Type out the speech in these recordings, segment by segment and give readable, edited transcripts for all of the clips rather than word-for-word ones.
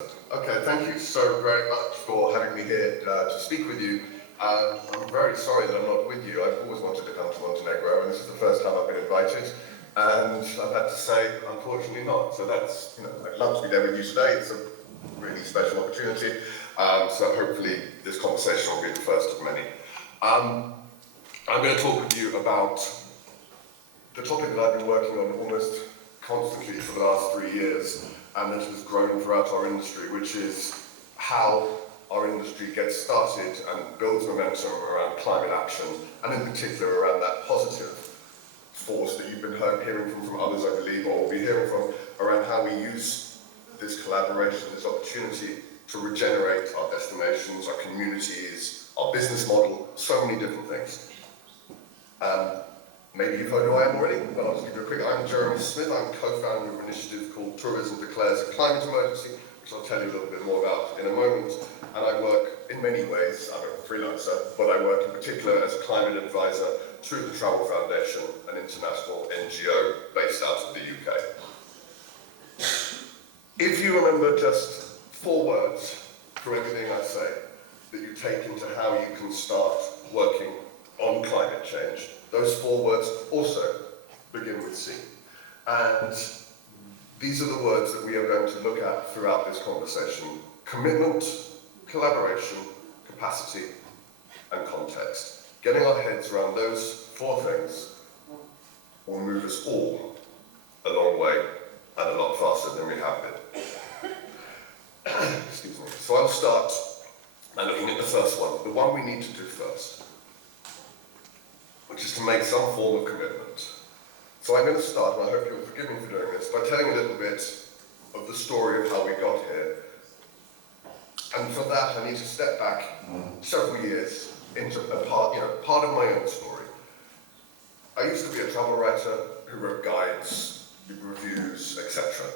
Okay, thank you so very much for having me here to speak with you. I'm very sorry that I'm not with you. I've always wanted to come to Montenegro, and this is the first time I've been invited. And I've had to say, unfortunately not. So that's, I'd love to be there with you today. It's a really special opportunity. So hopefully this conversation will be the first of many. I'm going to talk with you about the topic that I've been working on almost constantly for the last 3 years, and that has grown throughout our industry, which is how our industry gets started and builds momentum around climate action, and in particular around that positive force that you've been hearing from others, I believe, or will be hearing from, around how we use this collaboration, this opportunity to regenerate our destinations, our communities, our business model, so many different things. Maybe you've heard who I am already. Well, I'll just give you a quick. I'm Jeremy Smith. I'm co-founder of an initiative called Tourism Declares a Climate Emergency, which I'll tell you a little bit more about in a moment. And I work in many ways. I'm a freelancer, but I work in particular as a climate advisor to the Travel Foundation, an international NGO based out of the UK. If you remember just 4 words for everything I say that you take into how you can start working on climate change, those 4 words also begin with C. And these are the words that we are going to look at throughout this conversation: commitment, collaboration, capacity, and context. Getting our heads around those 4 things will move us all a long way and a lot faster than we have been. Excuse me. So I'll start by looking at the first one, the one we need to do first, which is to make some form of commitment. So I'm going to start, and I hope you'll forgive me for doing this, by telling a little bit of the story of how we got here. And for that, I need to step back several years into a part of my own story. I used to be a travel writer who wrote guides, reviews, etc.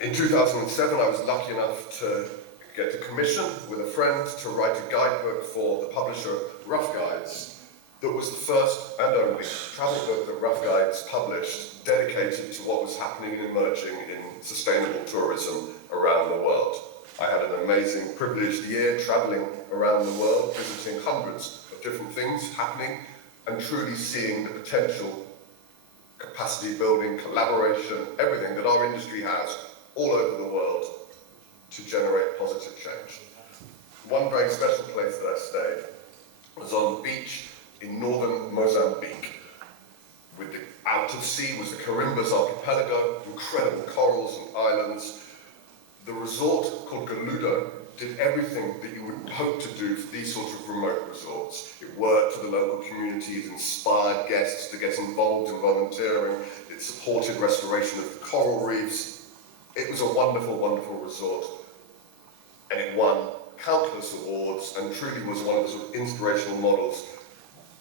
In 2007, I was lucky enough to get a commission with a friend to write a guidebook for the publisher Rough Guides, that was the first and only travel book that Rough Guides published dedicated to what was happening and emerging in sustainable tourism around the world. I had an amazing, privileged year traveling around the world, visiting hundreds of different things happening and truly seeing the potential, capacity building, collaboration, everything that our industry has all over the world to generate positive change. One very special place that I stayed was on the beach in northern Mozambique. Out to sea was the Carimbas archipelago, incredible corals and islands. The resort, called Galudo, did everything that you would hope to do for these sorts of remote resorts. It worked for the local communities, inspired guests to get involved in volunteering, it supported restoration of the coral reefs. It was a wonderful, wonderful resort, and it won countless awards and truly was one of the sort of inspirational models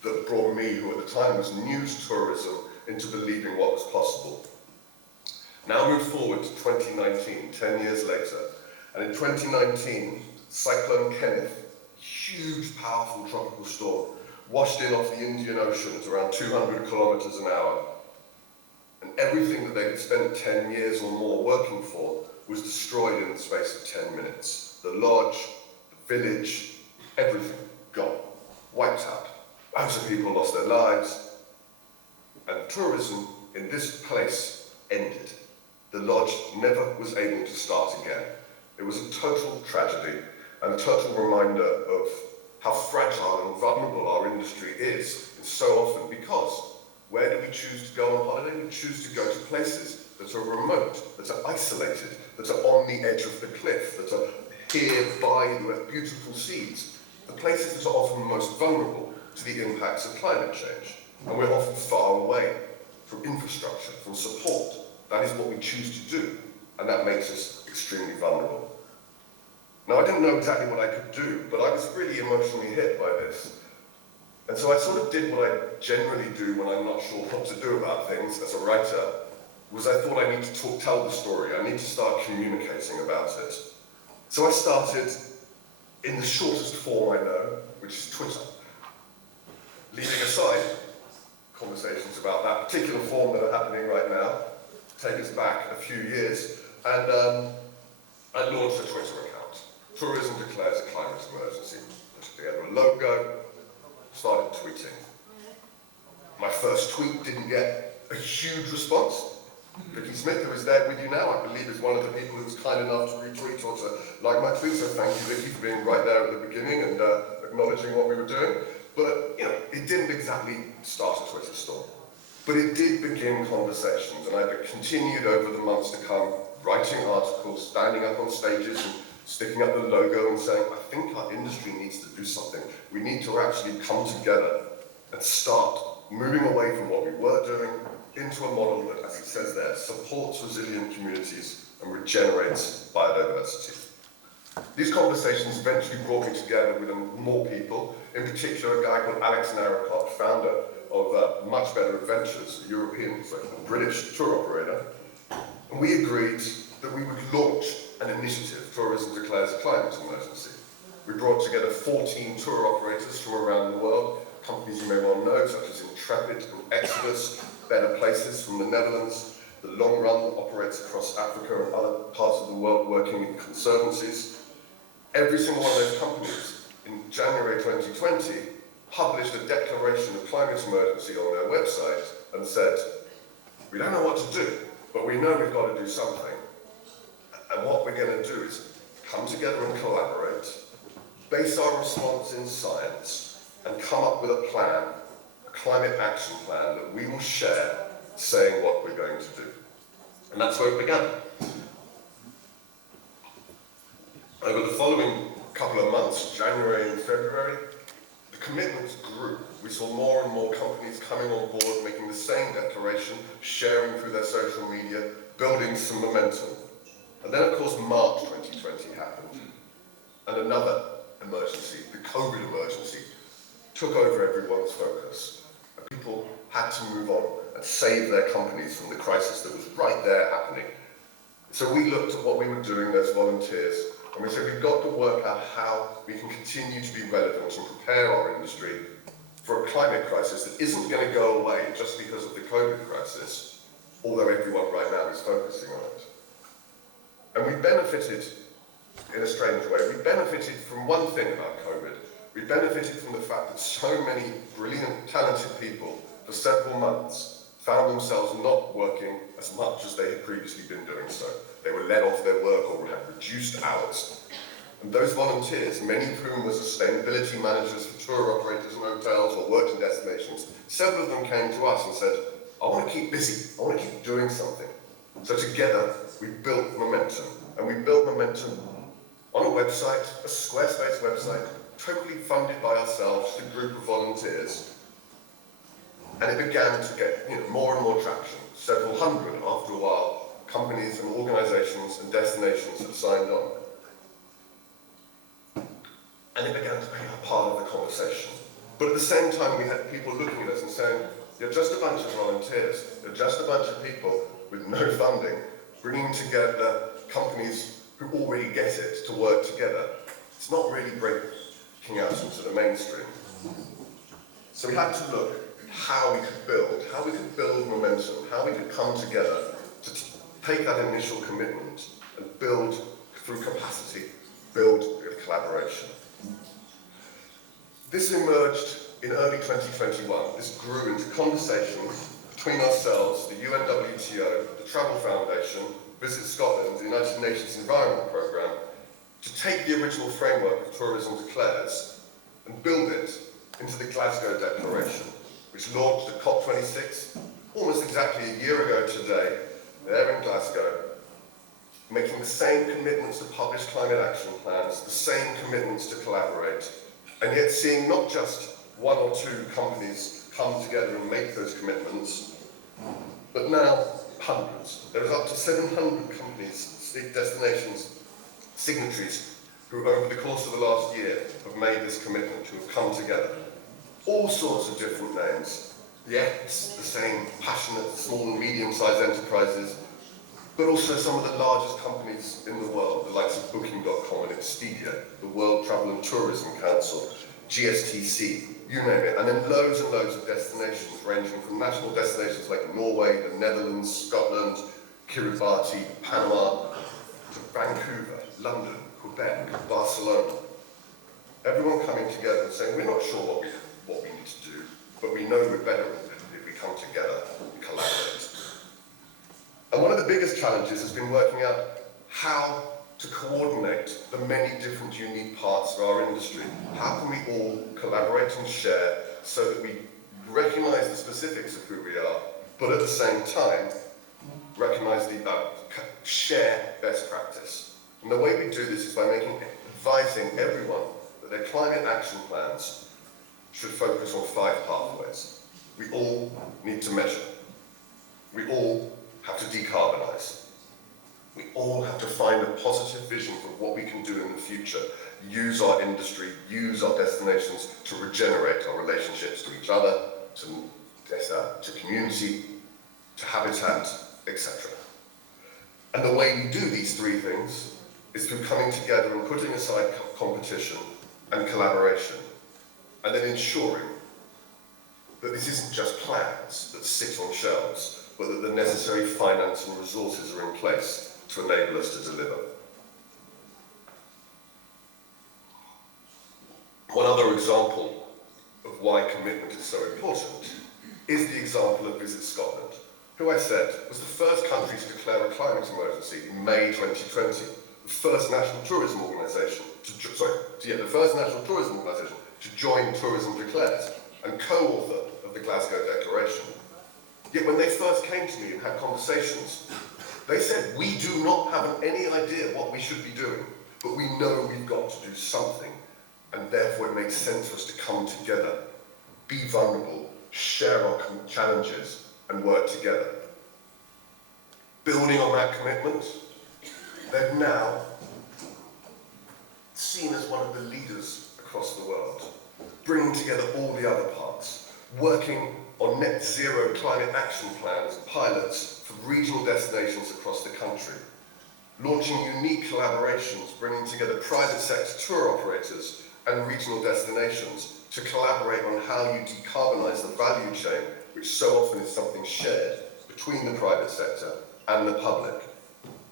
that brought me, who at the time was new to tourism, into believing what was possible. Now move forward to 2019, 10 years later, and in 2019, Cyclone Kenneth, huge, powerful tropical storm, washed in off the Indian Ocean at around 200 kilometers an hour. And everything that they had spent 10 years or more working for was destroyed in the space of 10 minutes. The lodge, the village, everything gone, wiped out. Lots of people lost their lives, and tourism in this place ended. The lodge never was able to start again. It was a total tragedy and a total reminder of how fragile and vulnerable our industry is. And so often, because where do we choose to go on holiday? We choose to go to places that are remote, that are isolated, that are on the edge of the cliff, that are here by the beautiful seas, the places that are often most vulnerable to the impacts of climate change. And we're often far away from infrastructure, from support. That is what we choose to do, and that makes us extremely vulnerable. Now, I didn't know exactly what I could do, but I was really emotionally hit by this. And so I sort of did what I generally do when I'm not sure what to do about things as a writer, was I thought I need to tell the story. I need to start communicating about it. So I started in the shortest form I know, which is Twitter. Leaving aside conversations about that particular form that are happening right now, take us back a few years, and I launched a Twitter account. Tourism declares a climate emergency. Put together a logo, started tweeting. My first tweet didn't get a huge response. Vicky Smith, who is there with you now, I believe is one of the people who was kind enough to retweet or to like my tweet, so thank you, Vicky, for being right there at the beginning and acknowledging what we were doing. But, it didn't exactly start a Twitter storm. But it did begin conversations, and I continued over the months to come, writing articles, standing up on stages and sticking up the logo and saying, I think our industry needs to do something. We need to actually come together and start moving away from what we were doing into a model that, as it says there, supports resilient communities and regenerates biodiversity. These conversations eventually brought me together with more people, in particular a guy called Alex Narracott, founder of Much Better Adventures, a European, a British tour operator. And we agreed that we would launch an initiative, Tourism Declares a Climate Emergency. We brought together 14 tour operators from around the world, companies you may well know, such as Intrepid and Exodus, Better Places from the Netherlands, the Long Run that operates across Africa and other parts of the world working in conservancies. Every single one of those companies in January 2020 published a declaration of climate emergency on their website and said, we don't know what to do, but we know we've got to do something. And what we're going to do is come together and collaborate, base our response in science, and come up with a plan, a climate action plan that we will share, saying what we're going to do. And that's where it began. Over the following couple of months, January and February, the commitments grew. We saw more and more companies coming on board, making the same declaration, sharing through their social media, building some momentum. And then, of course, March 2020 happened. And another emergency, the COVID emergency, took over everyone's focus. And people had to move on and save their companies from the crisis that was right there happening. So we looked at what we were doing as volunteers, and we said we've got to work out how we can continue to be relevant and prepare our industry for a climate crisis that isn't going to go away just because of the COVID crisis, although everyone right now is focusing on it. And we benefited, in a strange way, we benefited from one thing about COVID. We benefited from the fact that so many brilliant, talented people, for several months, found themselves not working as much as they had previously been doing so. They were let off their work or had reduced hours. And those volunteers, many of whom were sustainability managers for tour operators and hotels or worked in destinations, several of them came to us and said, I want to keep busy, I want to keep doing something. So together, we built momentum. And we built momentum on a website, a Squarespace website, totally funded by ourselves, a group of volunteers. And it began to get more and more traction. Several hundred, after a while, companies and organizations and destinations had signed on. And it began to be a part of the conversation. But at the same time, we had people looking at us and saying, you're just a bunch of volunteers, you're just a bunch of people with no funding, bringing together companies who already get it to work together. It's not really breaking out into the mainstream. So we had to look at how we could build momentum, how we could come together to take that initial commitment and build through capacity, build with collaboration. This emerged in early 2021. This grew into conversations between ourselves, the UNWTO, the Travel Foundation, Visit Scotland, the United Nations Environment Programme, to take the original framework of Tourism Declares and build it into the Glasgow Declaration, which launched at COP26 almost exactly a year ago today, there in Glasgow, making the same commitments to publish climate action plans, the same commitments to collaborate, and yet seeing not just one or two companies come together and make those commitments, but now hundreds. There is up to 700 companies, destinations, signatories, who over the course of the last year have made this commitment, who have come together. All sorts of different names, yet the same passionate small and medium-sized enterprises, but also some of the largest companies in the world, the likes of Booking.com and Expedia, the World Travel and Tourism Council, GSTC, you name it, and then loads and loads of destinations, ranging from national destinations like Norway, the Netherlands, Scotland, Kiribati, Panama, to Vancouver. London, Quebec, Barcelona. Everyone coming together and saying, we're not sure what we need to do, but we know we're better if we come together and collaborate. And one of the biggest challenges has been working out how to coordinate the many different unique parts of our industry. How can we all collaborate and share so that we recognize the specifics of who we are, but at the same time, recognize share best practice. And the way we do this is by advising everyone that their climate action plans should focus on 5 pathways. We all need to measure. We all have to decarbonize. We all have to find a positive vision for what we can do in the future. Use our industry, use our destinations to regenerate our relationships to each other, to community, to habitat, etc. And the way we do these 3 things is through coming together and putting aside competition and collaboration, and then ensuring that this isn't just plans that sit on shelves, but that the necessary finance and resources are in place to enable us to deliver. One other example of why commitment is so important is the example of Visit Scotland, who I said was the first country to declare a climate emergency in May 2020, the first national tourism organisation to join Tourism Declared and co-author of the Glasgow Declaration. Yet when they first came to me and had conversations, they said, we do not have any idea what we should be doing, but we know we've got to do something, and therefore it makes sense for us to come together, be vulnerable, share our challenges, and work together. Building on that commitment, they're now seen as one of the leaders across the world, bringing together all the other parts, working on net zero climate action plans and pilots for regional destinations across the country, launching unique collaborations, bringing together private sector tour operators and regional destinations to collaborate on how you decarbonise the value chain, which so often is something shared between the private sector and the public.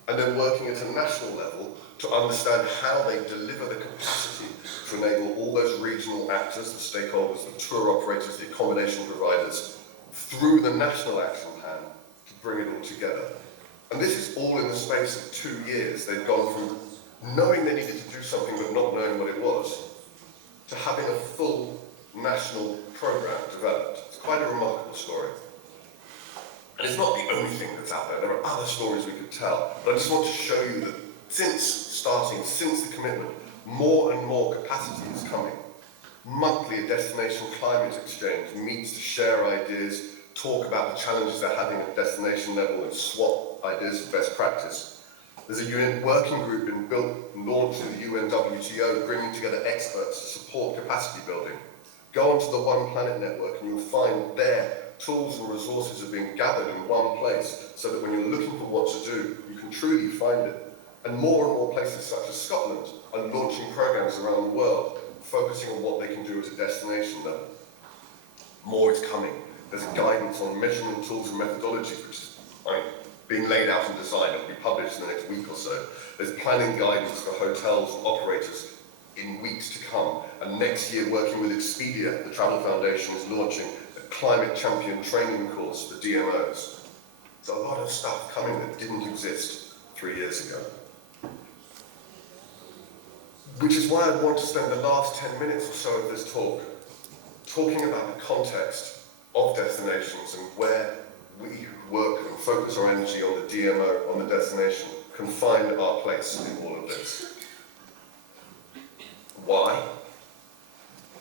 And then working at a national level to understand how they deliver the capacity to enable all those regional actors, the stakeholders, the tour operators, the accommodation providers, through the national action plan to bring it all together. And this is all in the space of 2 years. They've gone from knowing they needed to do something but not knowing what it was, to having a full national programme developed. It's quite a remarkable story. And it's not the only thing that's out there. There are other stories we could tell. But I just want to show you that since the commitment, more and more capacity is coming. Monthly, a destination climate exchange meets to share ideas, talk about the challenges they're having at destination level and swap ideas of best practice. There's a UN working group been built and launched in the UNWTO, bringing together experts to support capacity building. Go onto the One Planet network and you'll find there tools and resources are being gathered in one place so that when you're looking for what to do, you can truly find it. And more places such as Scotland are launching programs around the world, focusing on what they can do at a destination level. More is coming. There's a guidance on measurement tools and methodologies, which is being laid out and designed. It will be published in the next week or so. There's planning guidance for hotels and operators in weeks to come. And next year, working with Expedia, the Travel Foundation is launching a climate champion training course for DMOs. There's a lot of stuff coming that didn't exist 3 years ago. Which is why I want to spend the last 10 minutes or so of this talk talking about the context of destinations and where we work and focus our energy on the DMO, on the destination, can find our place in all of this. Why?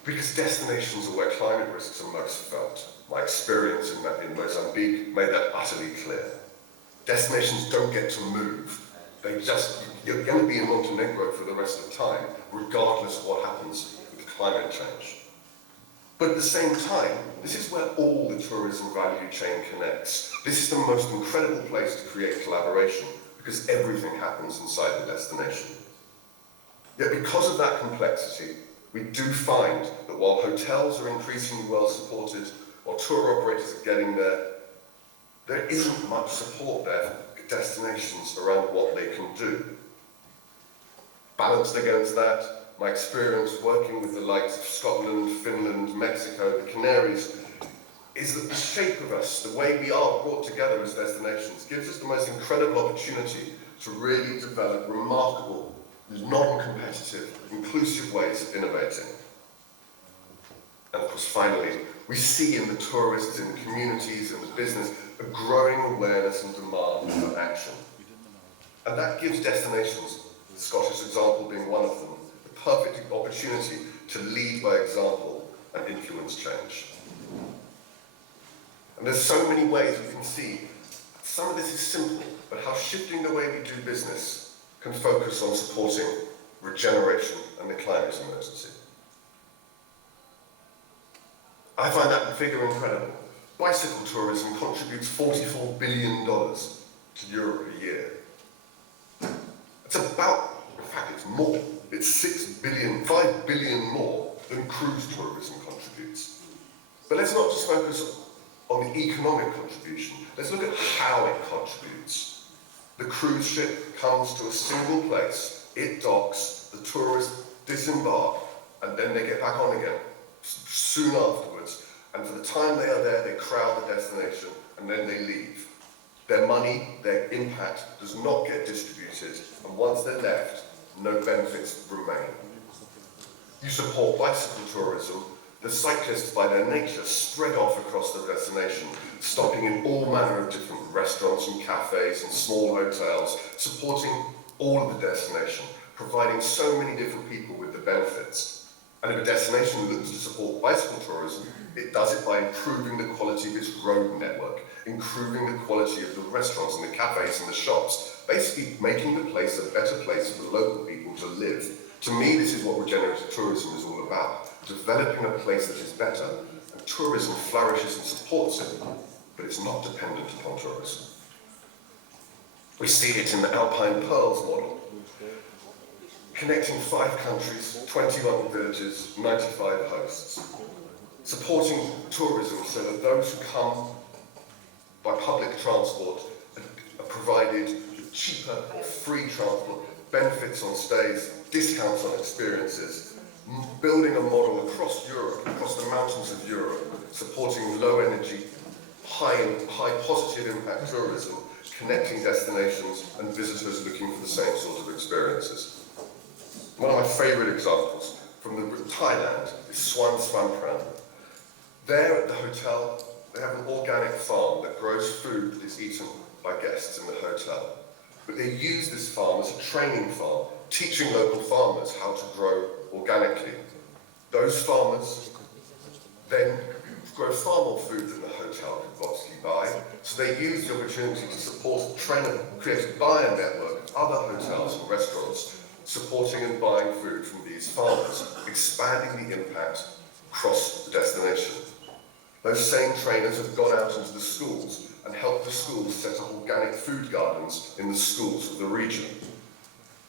Because destinations are where climate risks are most felt. My experience in Mozambique made that utterly clear. Destinations don't get to move. You're going to be in Montenegro for the rest of the time, regardless of what happens with climate change. But at the same time, this is where all the tourism value chain connects. This is the most incredible place to create collaboration, because everything happens inside the destination. Yet because of that complexity, we do find that while hotels are increasingly well supported, while tour operators are getting there, there isn't much support there for destinations around what they can do. Balanced against that, my experience working with the likes of Scotland, Finland, Mexico, the Canaries, is that the shape of us, the way we are brought together as destinations, gives us the most incredible opportunity to really develop remarkable, non-competitive, inclusive ways of innovating. And of course, finally, we see in the tourists, in the communities, in the business, a growing awareness and demand for action. And that gives destinations, the Scottish example being one of them, the perfect opportunity to lead by example and influence change. And there's so many ways we can see. Some of this is simple, but how shifting the way we do business can focus on supporting regeneration and the climate emergency. I find that figure incredible. Bicycle tourism contributes $44 billion to Europe a year. It's about, in fact, it's more. It's 5 billion more than cruise tourism contributes. But let's not just focus on the economic contribution. Let's look at how it contributes. The cruise ship comes to a single place, it docks, the tourists disembark, and then they get back on again soon afterwards. And for the time they are there, they crowd the destination, and then they leave. Their money, their impact does not get distributed, and once they're left, no benefits remain. You support bicycle tourism. The cyclists, by their nature, spread off across the destination, stopping in all manner of different restaurants and cafes and small hotels, supporting all of the destination, providing so many different people with the benefits. And if a destination looks to support bicycle tourism, it does it by improving the quality of its road network, improving the quality of the restaurants and the cafes and the shops, basically making the place a better place for the local people to live. To me, this is what regenerative tourism is all about, developing a place that is better, and tourism flourishes and supports it, but it's not dependent upon tourism. We see it in the Alpine Pearls model, connecting 5 countries, 21 villages, 95 hosts, supporting tourism so that those who come by public transport are provided with cheaper, free transport, benefits on stays, discounts on experiences, building a model across Europe, across the mountains of Europe, supporting low energy, high positive impact tourism, connecting destinations and visitors looking for the same sort of experiences. One of my favourite examples from Thailand is Suan Pran. There at the hotel, they have an organic farm that grows food that is eaten by guests in the hotel. But they use this farm as a training farm, teaching local farmers how to grow organically. Those farmers then grow far more food than the hotel could possibly buy, so they use the opportunity to support, train and create a buyer network of other hotels and restaurants, supporting and buying food from these farmers, expanding the impact across the destination. Those same trainers have gone out into the schools and helped the schools set up organic food gardens in the schools of the region.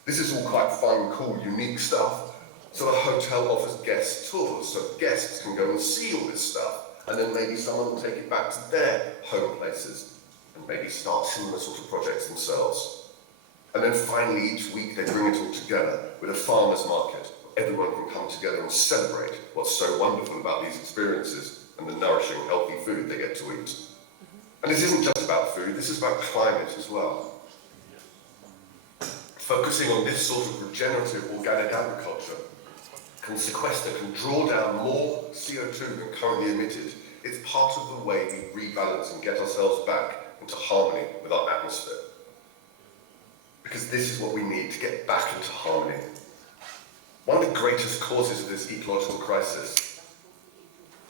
This is all quite fun, cool, unique stuff. So the hotel offers guest tours, so guests can go and see all this stuff, and then maybe someone will take it back to their home places and maybe start similar sort of projects themselves. And then finally, each week they bring it all together with a farmer's market. Everyone can come together and celebrate what's so wonderful about these experiences and the nourishing, healthy food they get to eat. And this isn't just about food, this is about climate as well. Focusing on this sort of regenerative organic agriculture can sequester, can draw down more CO2 than currently emitted. It's part of the way we rebalance and get ourselves back into harmony with our atmosphere. Because this is what we need to get back into harmony. One of the greatest causes of this ecological crisis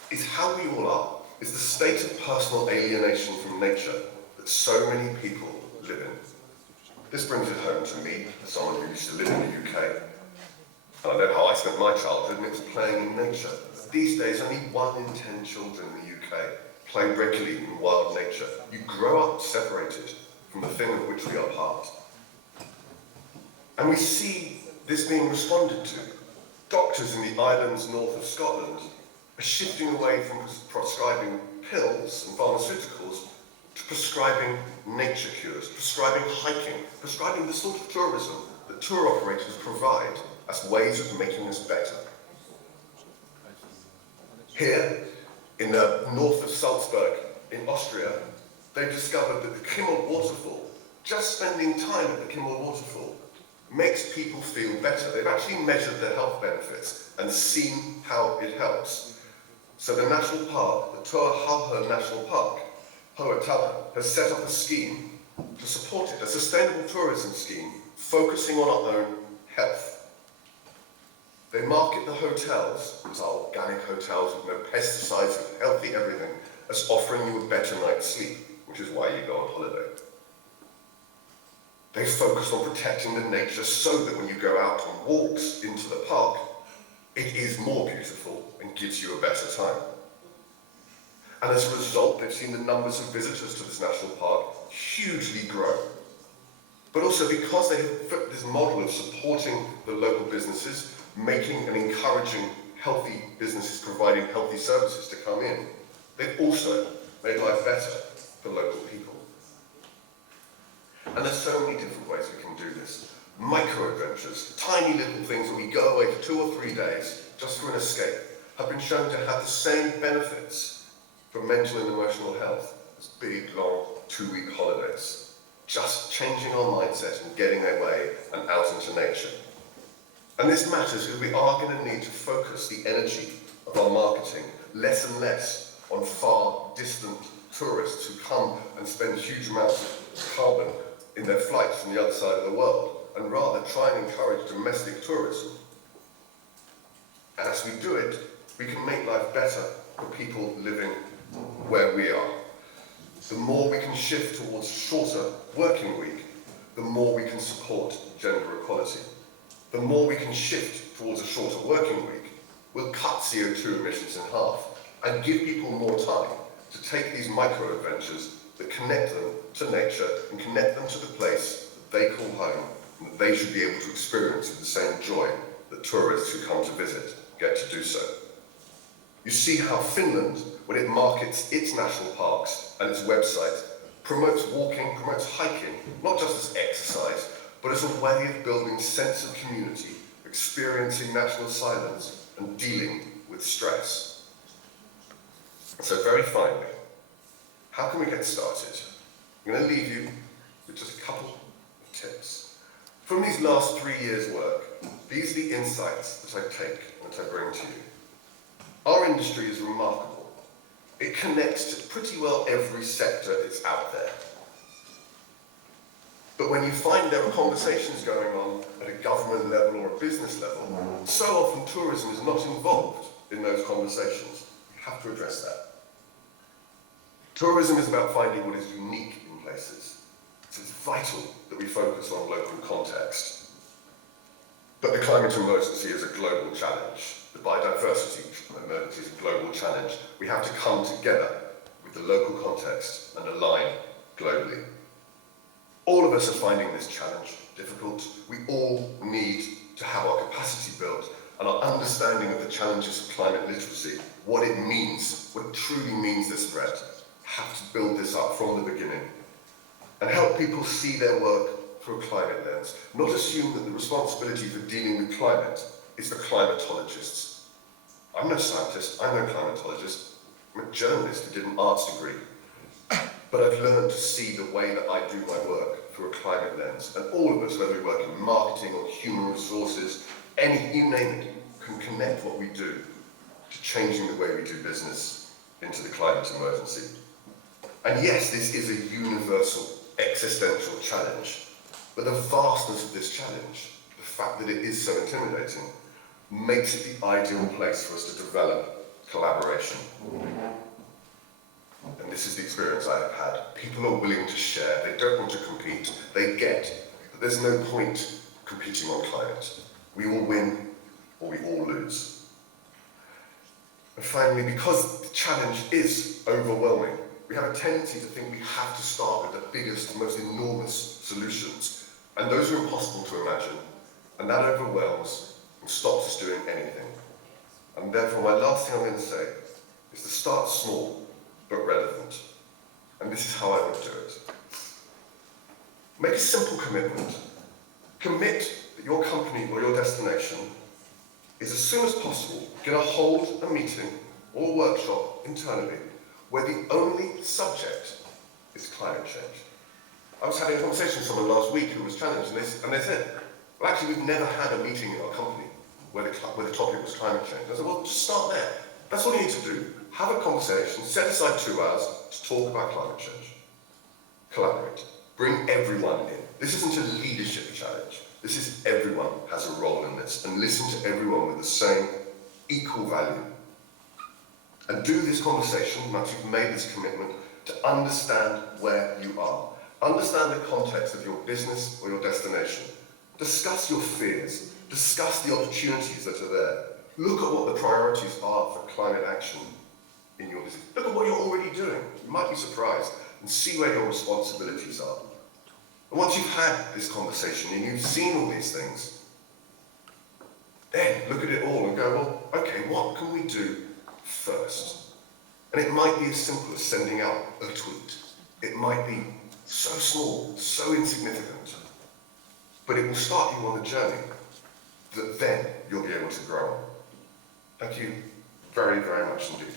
is how we all are, is the state of personal alienation from nature that so many people live in. This brings it home to me, as someone who used to live in the UK. And I know how I spent my childhood, and it was playing in nature. These days, only 1 in 10 children in the UK play regularly in wild nature. You grow up separated from the thing of which we are part. And we see this being responded to. Doctors in the islands north of Scotland are shifting away from prescribing pills and pharmaceuticals to prescribing nature cures, prescribing hiking, prescribing the sort of tourism that tour operators provide as ways of making us better. Here, in the north of Salzburg, in Austria, they've discovered that the Kimmel waterfall, just spending time at the Kimmel waterfall, makes people feel better. They've actually measured their health benefits and seen how it helps. So the national park, the Tor Halher National Park, Hohe Tauern, has set up a scheme to support it, a sustainable tourism scheme focusing on our own health. They market the hotels, which are organic hotels with no pesticides, with healthy everything, as offering you a better night's sleep, which is why you go on holiday. They focus on protecting the nature so that when you go out on walks into the park, it is more beautiful and gives you a better time. And as a result, they've seen the numbers of visitors to this national park hugely grow. But also because they have fit this model of supporting the local businesses, making and encouraging healthy businesses providing healthy services to come in, they've also made life better for local people. And there's so many different ways we can do this. Micro-adventures, tiny little things where we go away for 2 or 3 days just for an escape, have been shown to have the same benefits for mental and emotional health as big, long, 2-week holidays. Just changing our mindset and getting away and out into nature. And this matters because we are going to need to focus the energy of our marketing less and less on far distant tourists who come and spend huge amounts of carbon in their flights from the other side of the world, and rather try and encourage domestic tourism. And as we do it, we can make life better for people living where we are. The more we can shift towards a shorter working week, the more we can support gender equality. The more we can shift towards a shorter working week, we'll cut CO2 emissions in half and give people more time to take these micro-adventures that connect them to nature and connect them to the place that they call home and that they should be able to experience with the same joy that tourists who come to visit get to do so. You see how Finland, when it markets its national parks and its website, promotes walking, promotes hiking, not just as exercise, but as a way of building sense of community, experiencing national silence and dealing with stress. So very finally, how can we get started? I'm going to leave you with just a couple of tips. From these last 3 years' work, these are the insights that I take and that I bring to you. Our industry is remarkable. It connects to pretty well every sector that's out there. But when you find there are conversations going on at a government level or a business level, so often tourism is not involved in those conversations. You have to address that. Tourism is about finding what is unique in places. So it's vital that we focus on local context. But the climate emergency is a global challenge. The biodiversity emergency is a global challenge. We have to come together with the local context and align globally. All of us are finding this challenge difficult. We all need to have our capacity built and our understanding of the challenges of climate literacy, what it means, what it truly means, this threat. Have to build this up from the beginning and help people see their work through a climate lens. Not assume that the responsibility for dealing with climate is for climatologists. I'm no scientist, I'm no climatologist. I'm a journalist who did an arts degree. But I've learned to see the way that I do my work through a climate lens. And all of us, whether we work in marketing or human resources, you name it, can connect what we do to changing the way we do business into the climate emergency. And yes, this is a universal existential challenge, but the vastness of this challenge, the fact that it is so intimidating, makes it the ideal place for us to develop collaboration. And this is the experience I have had. People are willing to share, they don't want to compete, they get that there's no point competing on climate. We will win or we all lose. And finally, because the challenge is overwhelming, we have a tendency to think we have to start with the biggest, most enormous solutions. And those are impossible to imagine. And that overwhelms and stops us doing anything. And therefore, my last thing I'm going to say is to start small, but relevant. And this is how I would do it. Make a simple commitment. Commit that your company or your destination is, as soon as possible, going to hold a meeting or a workshop internally where the only subject is climate change. I was having a conversation with someone last week who was challenged, and they said, well, actually, we've never had a meeting in our company where the topic was climate change. I said, well, just start there. That's all you need to do. Have a conversation, set aside 2 hours to talk about climate change. Collaborate. Bring everyone in. This isn't a leadership challenge. This is everyone has a role in this, and listen to everyone with the same equal value. And do this conversation, once you've made this commitment, to understand where you are. Understand the context of your business or your destination. Discuss your fears. Discuss the opportunities that are there. Look at what the priorities are for climate action in your business. Look at what you're already doing. You might be surprised, and see where your responsibilities are. And once you've had this conversation and you've seen all these things, then look at it all and go, well, okay, what can we do first? And it might be as simple as sending out a tweet. It might be so small, so insignificant, but it will start you on a journey that then you'll be able to grow on. Thank you very, very much indeed.